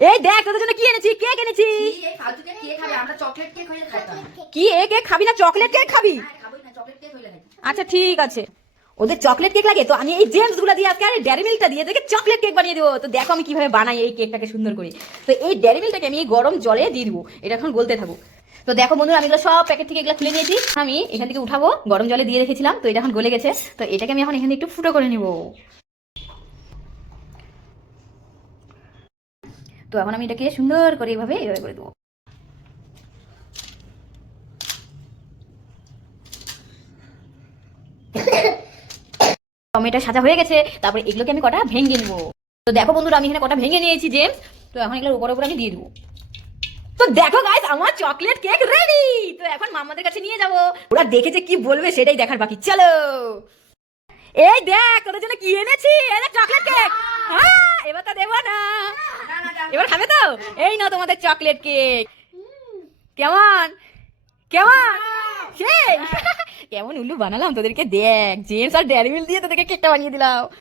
এই দেখ তোদের জন্য কি এনেছি, কেক এনেছি। এই ফালতু কেক কে খাবে? আমরা চকলেট কেক হইলে খাইতাম। কি এ কেক খাবি না চকলেট কেক খাবি? খাবোই না, চকলেট কেক হইলে খাইতাম। আচ্ছা ঠিক আছে, ওদের চকলেট কেক লাগে তো আমি এই জেমস গুলো দিয়ে আজকে আরে ডেয়ারি মিল্কটা দিয়ে দেখে চকলেট কেক বানিয়ে দেবো। তো দেখো আমি কিভাবে বানাই এই কেকটাকে সুন্দর করে। তো এই ডেয়ারি মিল্কটাকে আমি এই গরম জলে দিয়ে দিবো, এটা এখন গলতে থাকুক। তো দেখো বন্ধুরা, আমি এগুলো সব প্যাকেট থেকে এগুলো খুলে নিয়েছি, আমি এখান থেকে উঠাবো, গরম জলে দিয়ে রেখেছিলাম, তো এটা এখন গলে গেছে। তো এটাকে আমি এখন এখানে একটু ফুটো করে নিব। তো এখন আমি এটাকে সুন্দর করে এভাবে করে দেবো। টমেটো সাজা হয়ে গেছে, তারপরে এগুলোকে আমি কটা ভেঙে নেবো। তো দেখো বন্ধুরা, আমি এখানে কটা ভেঙে নিয়েছি জেমস। তো এখন এগুলোর উপর উপর আমি দিয়ে দেবো। তো দেখো গাইস, আমার চকলেট কেক রেডি। তো এখন মামাদের কাছে নিয়ে যাব, ওরা দেখেছে কি বলবে সেটাই দেখার বাকি। চলো এই দেখ তোদের জন্য কি এনেছি, এই দেখ চকলেট কেক। হ্যাঁ এবার তো দেবো না, এবার খাবে তো। এই নাও তোমাদের চকলেট কেক। কেমন কেমন সেই কেমন উল্লু বানালাম তোদেরকে, দেখ জেমস আর ডেয়ারি মিল্ক দিয়ে তোদেরকে কেকটা বানিয়ে দিলাম।